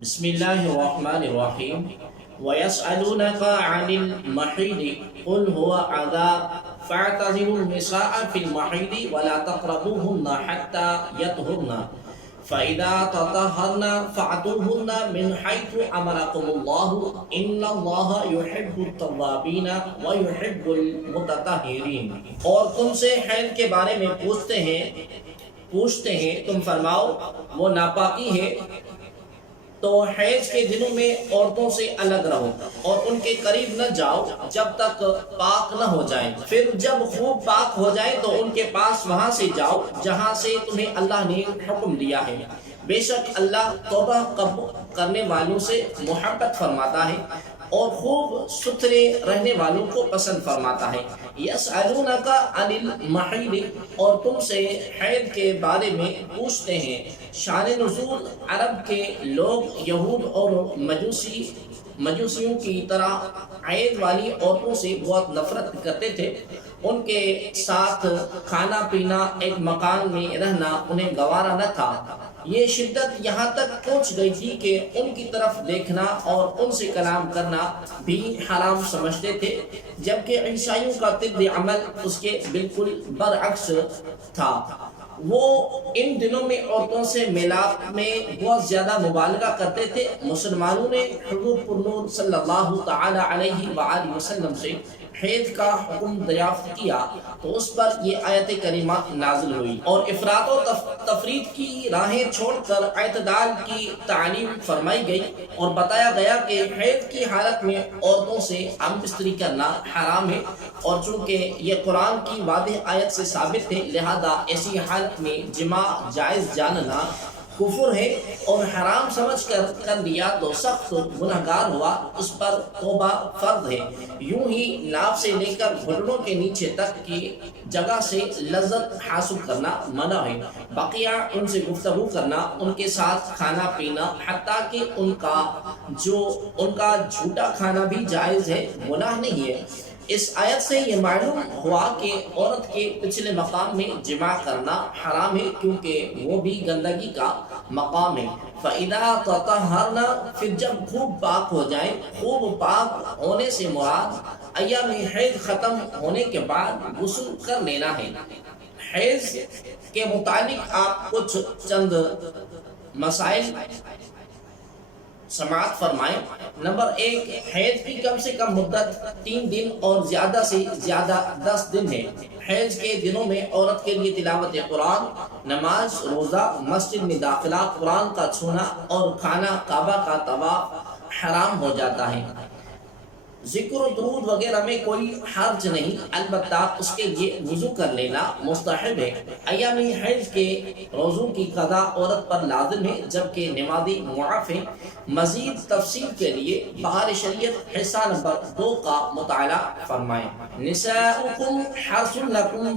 بسم الله الرحمن الرحيم ويسألونك عن المحيض قل هو عذاب فاعتزلوا النساء في المحيض ولا تقربوهن حتى يطهرن فإذا تطهرن فأتوهن من حيث أمركم الله إن الله يحب التوابين ويحب المتطهرين۔ اور تم سے حیض کے بارے میں پوچھتے ہیں تم فرماؤ وہ ناپاکی ہے، تو حیض کے دنوں میں عورتوں سے الگ رہو اور ان کے قریب نہ جاؤ جب تک پاک نہ ہو جائیں، پھر جب خوب پاک ہو جائیں تو ان کے پاس وہاں سے جاؤ جہاں سے تمہیں اللہ نے حکم دیا ہے، بے شک اللہ توبہ قبول کرنے والوں سے محبت فرماتا ہے اور خوب ستھرے رہنے والوں کو پسند فرماتا ہے۔ یسألونک عن المحیض، اور تم سے حیض کے بارے میں پوچھتے ہیں۔ شان نزول عرب کے لوگ یہود اور مجوسیوں کی طرح حیض والی عورتوں سے بہت نفرت کرتے تھے، ان کے ساتھ کھانا پینا ایک مکان میں رہنا انہیں گوارا نہ تھا۔ یہ شدت یہاں تک پہنچ گئی تھی کہ ان کی طرف دیکھنا اور ان سے کلام کرنا بھی حرام سمجھتے تھے، جبکہ عیسائیوں کا طب عمل اس کے بالکل برعکس تھا۔ وہ ان دنوں میں عورتوں سے میلاپ میں بہت زیادہ مبالغہ کرتے تھے۔ مسلمانوں نے حضور پرنور صلی اللہ تعالی علیہ وآلہ وسلم سے حیض کا حکم دریافت کیا تو اس پر یہ آیت کریمہ نازل ہوئی اور افراط و تفریط کی راہیں چھوڑ کر اعتدال کی تعلیم فرمائی گئی اور بتایا گیا کہ حیض کی حالت میں عورتوں سے ہم بستری کرنا حرام ہے، اور چونکہ یہ قرآن کی واضح آیت سے ثابت ہے لہذا ایسی حالت میں جماع جائز جاننا کفر ہے اور حرام سمجھ کر لیا تو سخت گنہگار ہوا، اس پر توبہ فرض ہے۔ یوں ہی ناف سے لے کر گھٹنوں کے نیچے تک کی جگہ سے لذت حاصل کرنا منع ہے، بقیہ ان سے گفتگو کرنا، ان کے ساتھ کھانا پینا، حتیٰ کہ ان کا جھوٹا کھانا بھی جائز ہے، گناہ نہیں ہے۔ اس آیت سے یہ معلوم ہوا کہ عورت کے پچھلے مقام میں جماع کرنا حرام ہے، کیونکہ وہ بھی گندگی کا مقام ہے۔ فَإِذَا تَطَهَّرْنَ، پھر جب خوب پاک ہو جائیں۔ خوب پاک ہونے سے مراد ایام حیض ختم ہونے کے بعد غسل کر لینا ہے۔ حیض کے متعلق آپ کچھ چند مسائل سماعت فرمائیں۔ نمبر 1، حیض کی کم سے کم مدت 3 دن اور زیادہ سے زیادہ 10 دن ہے۔ حیض کے دنوں میں عورت کے لیے تلاوت قرآن، نماز، روزہ، مسجد میں داخلہ، قرآن کا چھونا اور خانہ کعبہ کا طواف حرام ہو جاتا ہے۔ ذکر و درود وغیرہ میں کوئی حرج نہیں، البتہ اس کے لیے وضو کر لینا مستحب ہے۔ ایام حیض کے روزوں کی قضا عورت پر لازم ہے، جبکہ نمازی معاف ہے۔ مزید تفصیل کے لیے بہار شریعت حصہ نمبر 2 کا مطالعہ فرمائیں۔ نساؤکم حرث لکم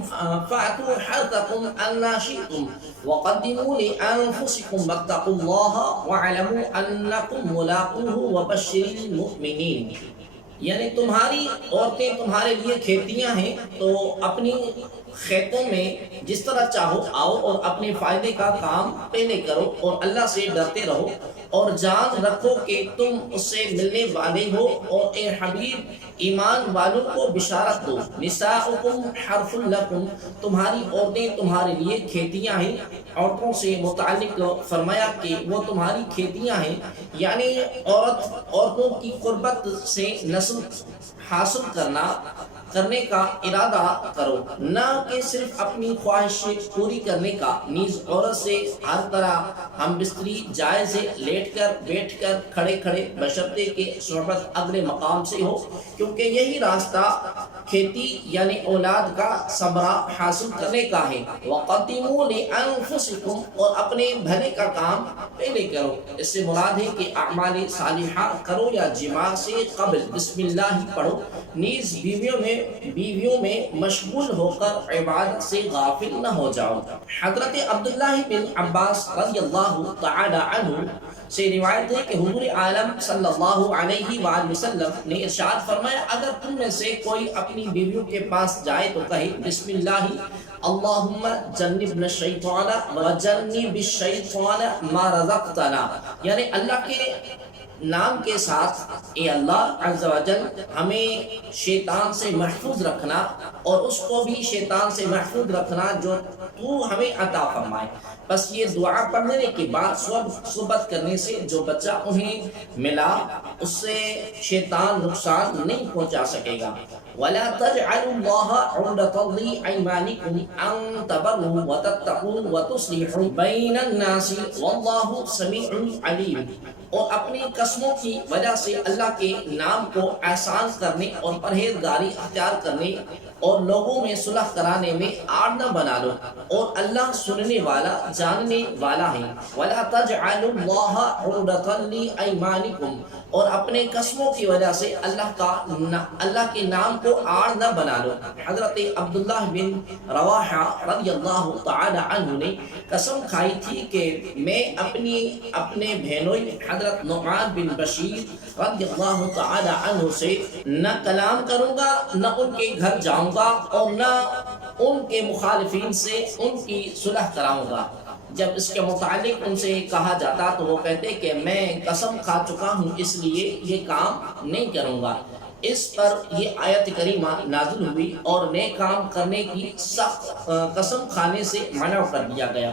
فأتوا حرثکم انا شئتم وقدموا لانفسکم واتقوا اللہ واعلموا انکم ملاقوہ وبشر المؤمنین، یعنی تمہاری عورتیں تمہارے لیے کھیتیاں ہیں، تو اپنی کھیتوں میں جس طرح چاہو آؤ اور اپنے فائدے کا کام پہلے کرو اور اللہ سے ڈرتے رہو، اور جان رکھو کہ تم اس سے ملنے والے ہو، اور اے حبیب ایمان والوں کو بشارت دو۔ نساؤکم حرث لکم، تمہاری عورتیں تمہارے لیے کھیتیاں ہیں۔ عورتوں سے متعلق فرمایا کہ وہ تمہاری کھیتیاں ہیں، یعنی عورتوں کی قربت سے نسل حاصل کرنے کا ارادہ کرو، نہ کہ صرف اپنی خواہش پوری کرنے کا۔ نیز عورت سے ہر طرح ہم بستری جائز ہے، لیٹ کر، بیٹھ کر، کھڑے کھڑے، بشرطے کہ صحبت اگلے مقام سے ہو، کیونکہ یہی راستہ کھیتی یعنی اولاد کا ثمرہ حاصل کرنے کا ہے۔ وَقَدِّمُوا لِأَنفُسِكُمْ، اور اپنے بھلے کا کام پہلے کرو۔ اس سے مراد ہے کہ اعمال صالحہ کرو یا جماع سے قبل بسم اللہ پڑھو۔ نیز بیویوں میں مشغول ہو کر عبادت سے غافل نہ ہو جاؤ۔ حضرت عبداللہ بن عباس رضی اللہ تعالی عنہ سے روایت ہے کہ حضور عالم صلی اللہ علیہ وآلہ وسلم نے ارشاد فرمایا، اگر تم میں سے کوئی اپنی بیویوں کے پاس جائے تو کہے بسم اللہ اللہم جنبنا الشیطان وجنب الشیطان ما رزقتنا، یعنی اللہ کے نام کے ساتھ اے اللہ عز و جل ہمیں شیطان سے محفوظ رکھنا اور اس کو بھی شیطان سے محفوظ رکھنا جو تو ہمیں عطا فرمائے۔ بس یہ دعا پڑھنے کے بعد صحبت کرنے سے جو بچہ انہیں ملا اس سے شیطان نقصان نہیں پہنچا سکے گا۔ وَلَا تَجْعَلُوا اللَّهَ عُرْضَةً لِأَيْمَانِكُمْ أَن تَبَرُّوا وَتَتَّقُوا وَتُصْلِحُوا بَيْنَ النَّاسِ وَاللَّهُ سَمِيعٌ عَلِيمٌ، اور اپنی قسموں کی وجہ سے اللہ کے نام کو احسان کرنے اور پرہیزگاری اختیار کرنے اور لوگوں میں صلح کرانے میں آڑ نہ بنا لو، اور اللہ سننے والا جاننے والا ہے۔ وَلَا تَجْعَلُوا اللَّهَ عُرْضَةً لِأَيْمَانِكُمْ، اور اپنے قسموں کی وجہ سے اللہ کے نام کو آڑ نہ بنا لو۔ حضرت عبداللہ بن رواحہ رضی اللہ تعالی عنہ نے قسم کھائی تھی کہ میں اپنے بہنوئی حضرت نعمان بن بشیر رضی اللہ تعالی عنہ سے نہ کلام کروں گا، نہ ان کے گھر جاؤں گا، اور نہ ان کے مخالفین سے ان کی صلح کراؤں گا۔ جب اس کے متعلق ان سے کہا جاتا تو وہ کہتے کہ میں قسم کھا چکا ہوں اس لیے یہ کام نہیں کروں گا۔ اس پر یہ آیت کریمہ نازل ہوئی اور نیک کام کرنے کی سخت قسم کھانے سے منع کر دیا گیا۔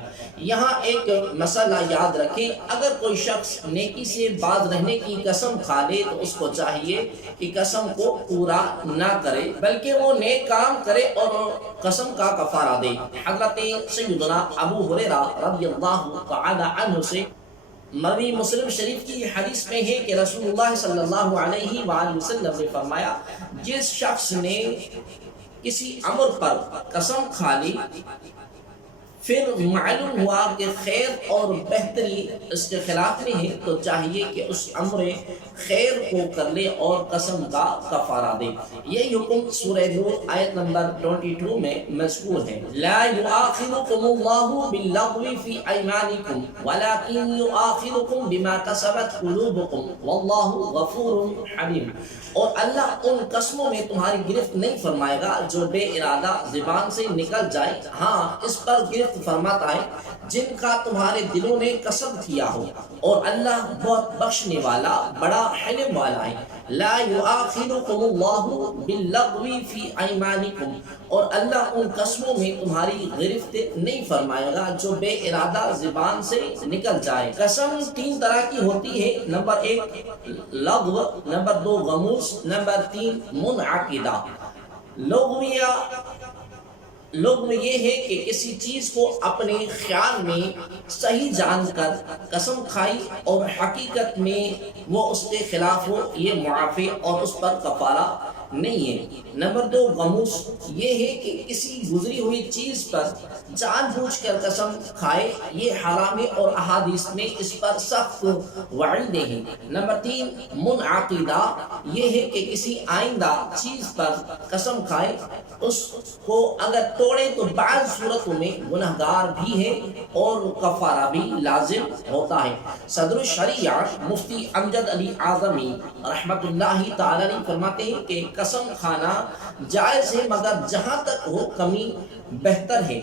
یہاں ایک مسئلہ یاد رکھیں، اگر کوئی شخص نیکی سے باز رہنے کی قسم کھا لے تو اس کو چاہیے کہ قسم کو پورا نہ کرے بلکہ وہ نیک کام کرے اور قسم کا کفارہ دے۔ حضرت سیدنا ابو ہریرہ رضی اللہ تعالی عنہ سے مروی مسلم شریف کی حدیث میں ہے کہ رسول اللہ صلی اللہ علیہ وآلہ وسلم نے فرمایا، جس شخص نے کسی امر پر قسم کھا لی پھر معلوم ہوا کہ خیر اور بہتری اس کے خلاف میں ہے تو چاہیے کہ اس امر خیر کو کر لے اور قسم کا کفارہ دے۔ یہ حکم سورہ نور آیت نمبر 22 میں مذکور ہے۔ لا یؤاخذکم اللہ باللغو فی ایمانکم ولکن یؤاخذکم بما کسبت قلوبکم واللہ غفور حلیم، اور اللہ ان قسموں میں تمہاری گرفت نہیں فرمائے گا جو بے ارادہ زبان سے نکل جائے، ہاں اس پر گرفت فرماتا ہے جن کا تمہارے دلوں نے قصد کیا ہو، اور اللہ بہت بخشنے والا بڑا حلم والا ہے۔ لا یؤاخذکم اللہ باللغو فی ایمانکم، اور اللہ ان قسموں میں تمہاری گرفت نہیں فرمائے گا جو بے ارادہ زبان سے نکل جائے۔ قسم 3 طرح کی ہوتی ہے، نمبر 1 لغو، نمبر 2 غموس، نمبر 3 منعقدہ۔ لغو یہ ہے کہ کسی چیز کو اپنے خیال میں صحیح جان کر قسم کھائی اور حقیقت میں وہ اس کے خلاف ہو، یہ معافی اور اس پر کفارہ نہیں ہے۔ نمبر 2 غموس، یہ ہے کہ کسی گزری ہوئی چیز پر جان بوجھ کر قسم کھائے، یہ حرام ہے اور احادیث میں اس پر سخت وعیدیں ہیں۔ نمبر 3 منعقدہ، یہ ہے کہ کسی آئندہ چیز پر قسم کھائے، اس کو اگر توڑے تو بعض صورتوں میں گنہگار بھی ہے اور کفارہ بھی لازم ہوتا ہے۔ صدر الشریعہ مفتی امجد علی اعظمی رحمت اللہ تعالی علیہ فرماتے ہیں کہ قسم کھانا جائز ہے مگر جہاں تک ہو کمی بہتر ہے،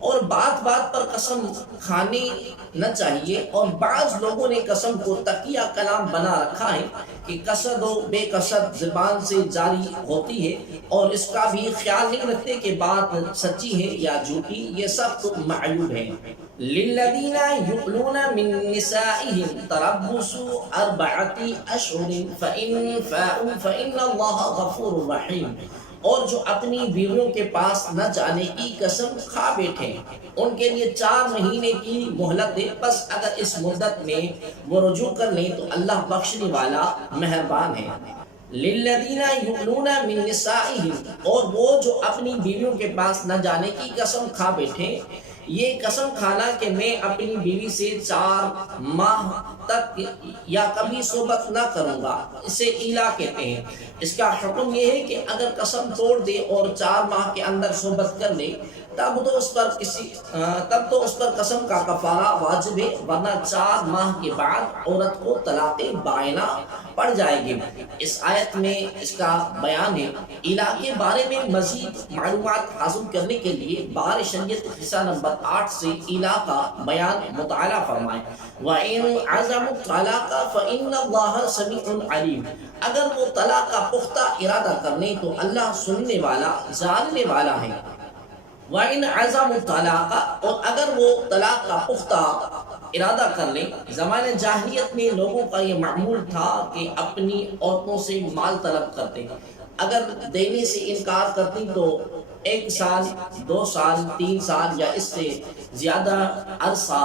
اور بات بات پر قسم کھانی نہ چاہیے، اور بعض لوگوں نے قسم کو تقیہ کلام بنا رکھا ہے کہ قصد و بے قصد زبان سے جاری ہوتی ہے اور اس کا بھی خیال نہیں رکھتے کہ بات سچی ہے یا جھوٹی، یہ سب معیوب ہے۔ للذین یؤلون من نسائهم تربص 4 اشہر فإن فاءوا فإن اللہ غفور رحیم، اور جو اپنی بیویوں کے پاس نہ جانے کی قسم کھا بیٹھے ان کے لیے 4 مہینے کی مہلت ہے، بس اگر اس مدت میں وہ رجوع کر لیں تو اللہ بخشنے والا مہربان ہے۔ للذین یؤلون من نسائهم، اور وہ جو اپنی بیویوں کے پاس نہ جانے کی قسم کھا بیٹھے، یہ قسم کھانا کہ میں اپنی بیوی سے 4 ماہ تک یا کبھی صحبت نہ کروں گا، اسے ایلا کہتے ہیں۔ اس کا حکم یہ ہے کہ اگر قسم توڑ دے اور 4 ماہ کے اندر صحبت کر لے تب تو اس پر قسم کا کفارہ واجب ہے، ورنہ 4 ماہ کے بعد عورت کو طلاق بائنہ پڑ جائے گی۔ اس آیت میں اس کا بیان ہے۔ ایلا کے بارے میں مزید معلومات حاصل کرنے کے لیے بہار شریعت حصہ نمبر 8 سے ایلا کا بیان مطالعہ فرمائیں۔ وَإِنْ عَزَمُوا الطَّلَاقَ فَإِنَّ اللَّهَ سَمِيعٌ عَلِيمٌ، اگر وہ طلاق کا پختہ ارادہ کر لیں تو اللہ سننے والا، جاننے والا ہے۔ وَإِنْ عَزَمُوا الطَّلَاقَ، اور اگر وہ طلاق کا پختہ ارادہ کر لیں۔ زمانہ جاہلیت میں لوگوں کا یہ معمول تھا کہ اپنی عورتوں سے مال طلب کرتے، اگر دینے سے انکار کرتی تو 1 سال، 2 سال، 3 سال یا اس سے زیادہ عرصہ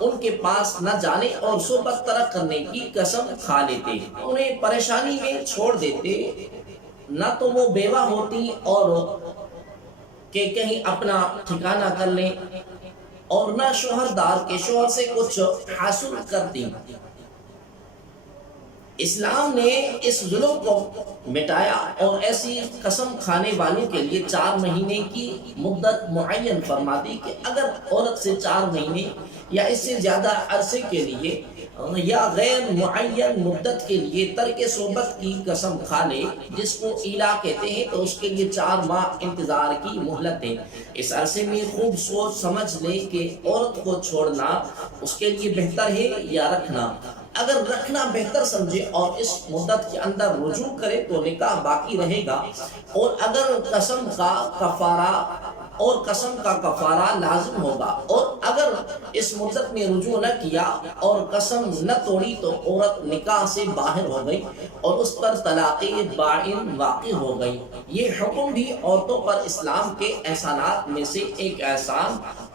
ان کے پاس نہ جانے اور صحبت ترک کرنے کی قسم کھا لیتے، انہیں پریشانی میں چھوڑ دیتے، نہ تو وہ بیوہ ہوتی اور کہ کہیں اپنا ٹھکانہ کر لیں، اور نہ شوہردار کے شوہر سے کچھ حاصل کرتی۔ اسلام نے اس ظلم کو مٹایا اور ایسی قسم کھانے والوں کے لیے 4 مہینے کی مدت معین فرما دی کہ اگر عورت سے 4 مہینے یا اس سے زیادہ عرصے کے لیے یا غیر معین مدت کے لیے ترک صحبت کی قسم کھا لے، جس کو ایلا کہتے ہیں، تو اس کے لیے 4 ماہ انتظار کی مہلت ہے۔ اس عرصے میں خوب سوچ سمجھ لے کہ عورت کو چھوڑنا اس کے لیے بہتر ہے یا رکھنا۔ اگر رکھنا بہتر سمجھے اور اس مدت کے اندر رجوع کرے تو نکاح باقی رہے گا، اور اگر قسم کا کفارہ لازم ہوگا، اور اگر اس مدت میں رجوع نہ کیا اور قسم نہ توڑی تو عورت نکاح سے باہر ہو گئی اور اس پر طلاق بائن واقع ہو گئی۔ یہ حکم بھی عورتوں پر اسلام کے احسانات میں سے ایک احسان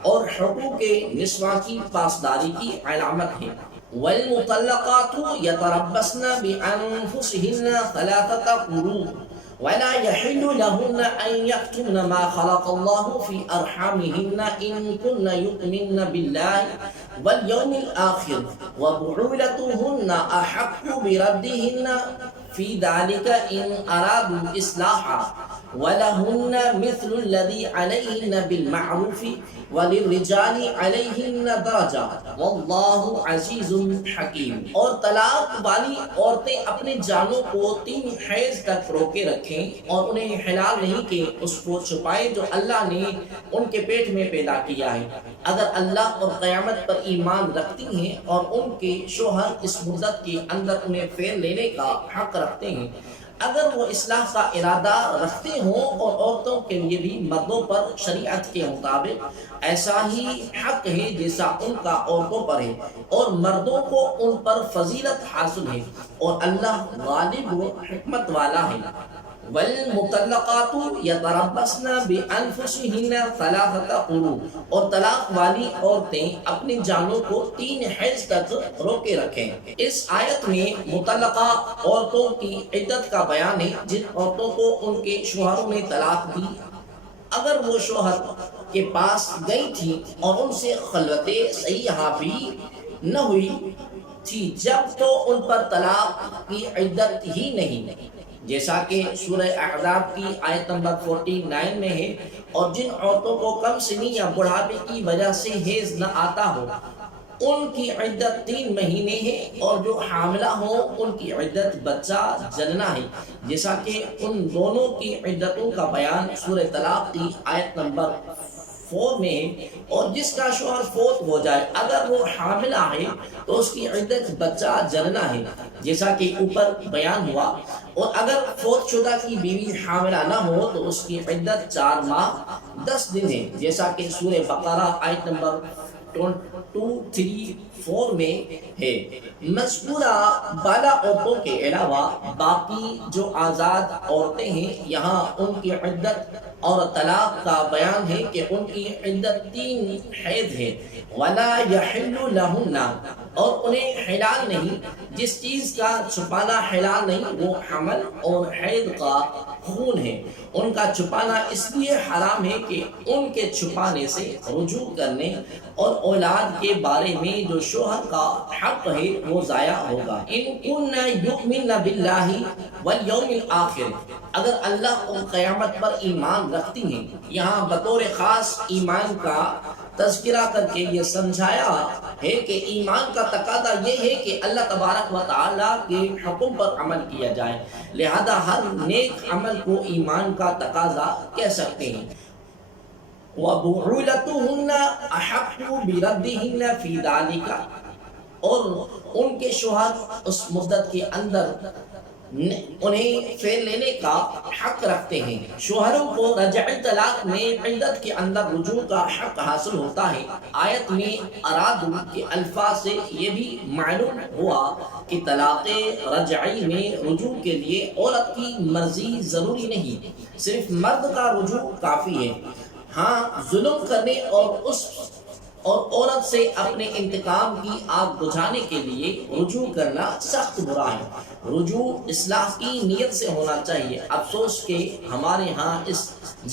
اور حقوق نسواں کی پاسداری کی علامت ہے۔ والمطلقات يتربصن بأنفسهن 3 قروء ولا يحل لهن أن يكتمن ما خلق الله في أرحامهن إن كن يؤمن بالله واليوم الآخر وبعولتهن أحق بردهن في ذلك إن أرادوا إصلاحا ولهن مثل الذي عليهن بالمعروف وللرجال علیہن درجہ واللہ عزیز حکیم۔ اور طلاق والی عورتیں اپنی جانوں کو 3 حیض تک روکے رکھیں اور انہیں حلال نہیں کہ اس کو چھپائے جو اللہ نے ان کے پیٹ میں پیدا کیا ہے، اگر اللہ اور قیامت پر ایمان رکھتی ہیں اور ان کے شوہر اس مدت کے اندر انہیں پھیر لینے کا حق رکھتے ہیں۔ اگر وہ اصلاح کا ارادہ رکھتے ہوں، اور عورتوں کے لیے بھی مردوں پر شریعت کے مطابق ایسا ہی حق ہے جیسا ان کا عورتوں پر ہے، اور مردوں کو ان پر فضیلت حاصل ہے، اور اللہ غالب و حکمت والا ہے۔ والمطلقات یتربصن بانفسہن 3 قروء، اور طلاق والی عورتیں اپنی جانوں کو 3 حیض تک روکے رکھیں۔ اس آیت میں مطلقہ عورتوں کی عدت کا بیان ہے، جن عورتوں کو ان کے شوہروں نے طلاق دی، اگر وہ شوہر کے پاس گئی تھی اور ان سے خلوت صحیحہ بھی نہ ہوئی تھی جب، تو ان پر طلاق کی عدت ہی نہیں، جیسا کہ سورہ احزاب کی آیت نمبر 49 میں ہے۔ اور جن عورتوں کو کم سنی یا بڑھاپے کی وجہ سے حیض نہ آتا ہو، ان کی عدت 3 مہینے ہے، اور جو حاملہ ہو ان کی عدت بچہ جننا ہے، جیسا کہ ان دونوں کی عدتوں کا بیان سورہ طلاق کی آیت نمبر 4 میں ہے۔ اور جس کا شوہر فوت ہو جائے اگر وہ حاملہ ہے تو اس کی عدت بچہ جننا ہے، جیسا کہ اوپر بیان ہوا، اور اگر فوت شدہ کی بیوی حاملہ نہ ہو تو اس کی عدت 4 ماہ 10 دن ہے، جیسا کہ سورہ بقرہ آیت نمبر 234 میں ہے۔ مذکورہ بالا عورتوں کے علاوہ باقی جو آزاد عورتیں ہیں، یہاں ان کی عدت اور طلاق کا بیان ہے کہ ان کی عدت 3 حیض ہے۔ ولا یحل لہن، اور انہیں حلال نہیں، جس چیز کا چھپانا حلال نہیں وہ حمل اور حیض کا خون ہے۔ ان کا چھپانا اس لیے حرام ہے کہ ان کے چھپانے سے رجوع کرنے اور اولاد کے بارے میں جو شوہر کا حق ہے وہ ضائع ہوگا۔ ان کننا یؤمن باللہ والیوم الآخر، اگر اللہ اور قیامت پر ایمان رکھتی ہیں۔ یہاں بطور خاص ایمان کا تذکرہ کر کے یہ سمجھایا ہے کہ ایمان کا تقاضا یہ ہے کہ اللہ تبارک و تعالیٰ کے حکم پر عمل کیا جائے، لہذا ہر نیک عمل کو ایمان کا تقاضا کہہ سکتے ہیں۔ وَبُعُولَتُهُنَّ أَحَقُّ بِرَدِّهِنَّ فِي ذَلِكَ، اور ان کے شوہر اس مدت کے اندر انہیں پھیر لینے کا حق رکھتے ہیں۔ شوہروں کو رجعی طلاق میں عدت کے اندر رجوع کا حق حاصل ہوتا ہے۔ آیت میں ارادو کے الفاظ سے یہ بھی معلوم ہوا کہ طلاق رجعی میں رجوع کے لیے عورت کی مرضی ضروری نہیں، صرف مرد کا رجوع کافی ہے۔ ہاں، ظلم کرنے اور عورت سے اپنے انتقام کی آگ بجھانے کے لیے رجوع کرنا سخت برا ہے۔ رجوع اصلاح کی نیت سے ہونا چاہیے۔ افسوس کہ ہمارے ہاں اس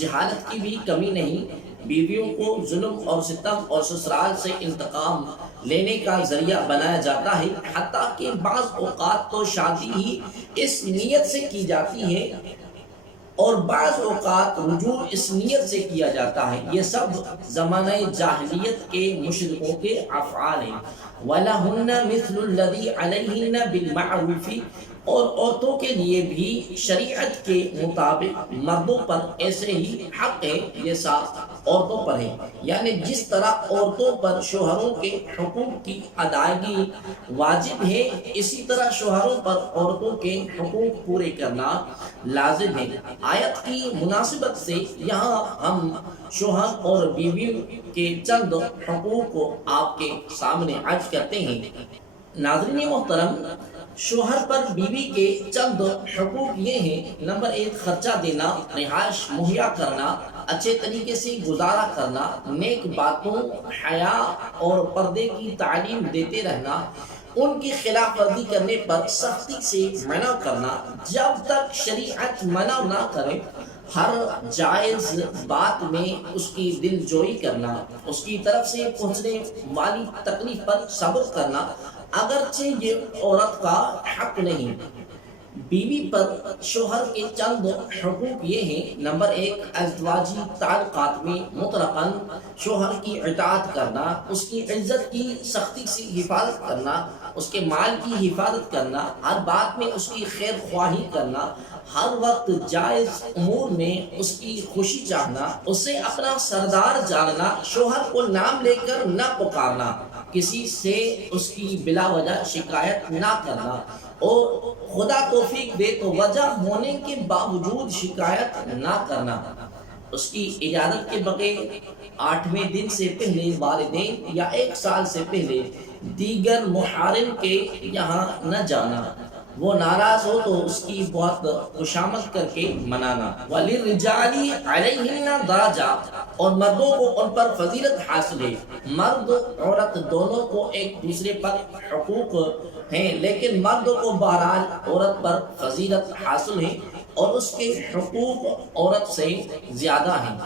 جہالت کی بھی کمی نہیں، بیویوں کو ظلم اور ستم اور سسرال سے انتقام لینے کا ذریعہ بنایا جاتا ہے، حتیٰ کہ بعض اوقات تو شادی ہی اس نیت سے کی جاتی ہے اور بعض اوقات رجوع اس نیت سے کیا جاتا ہے۔ یہ سب زمانہ جاہلیت کے مشرکوں کے افعال ہیں۔ وَلَهُنَّ مِثْلُ الَّذِي عَلَيْهِنَّ بِالْمَعْرُوفِ، اور عورتوں کے لیے بھی شریعت کے مطابق مردوں پر ایسے ہی حق ہے جیسا عورتوں پر ہے، یعنی جس طرح عورتوں پر شوہروں کے حقوق کی ادائیگی واجب ہے، اسی طرح شوہروں پر عورتوں کے حقوق پورے کرنا لازم ہے۔ آیت کی مناسبت سے یہاں ہم شوہر اور بیوی کے چند حقوق کو آپ کے سامنے عرض کرتے ہیں۔ ناظرین محترم، شوہر پر بیوی کے چند حقوق یہ ہیں: نمبر 1، خرچہ دینا، رہائش مہیا کرنا، اچھے طریقے سے گزارا کرنا، نیک باتوں، حیا اور پردے کی تعلیم دیتے رہنا، ان کی خلاف ورزی کرنے پر سختی سے منع کرنا، جب تک شریعت منع نہ کرے ہر جائز بات میں اس کی دل جوئی کرنا، اس کی طرف سے پہنچنے والی تکلیف پر صبر کرنا، اگرچہ یہ عورت کا حق نہیں۔ بیوی پر شوہر کے چند حقوق یہ ہیں: نمبر 1، ازدواجی تعلقات میں مطلقاً شوہر کی اطاعت کرنا، اس کی عزت کی سختی سے حفاظت کرنا، اس کے مال کی حفاظت کرنا، ہر بات میں اس کی خیر خواہی کرنا، ہر وقت جائز امور میں اس کی خوشی چاہنا، اسے اپنا سردار جاننا، شوہر کو نام لے کر نہ پکارنا، کسی سے اس کی بلا وجہ شکایت نہ کرنا، اور خدا توفیق دے تو وجہ ہونے کے باوجود شکایت نہ کرنا، اس کی اجازت کے بغیر 8ویں دن سے پہلے والدین یا 1 سال سے پہلے دیگر محارم کے یہاں نہ جانا، وہ ناراض ہو تو اس کی بہت خوشامد کر کے منانا۔ وَلِلرِّجَالِ عَلَيْهِنَّ دَرَجَةٌ، اور مردوں کو ان پر فضیلت حاصل ہے۔ مرد عورت دونوں کو ایک دوسرے پر حقوق ہیں، لیکن مرد کو بہرحال عورت پر فضیلت حاصل ہے اور اس کے حقوق عورت سے زیادہ ہیں۔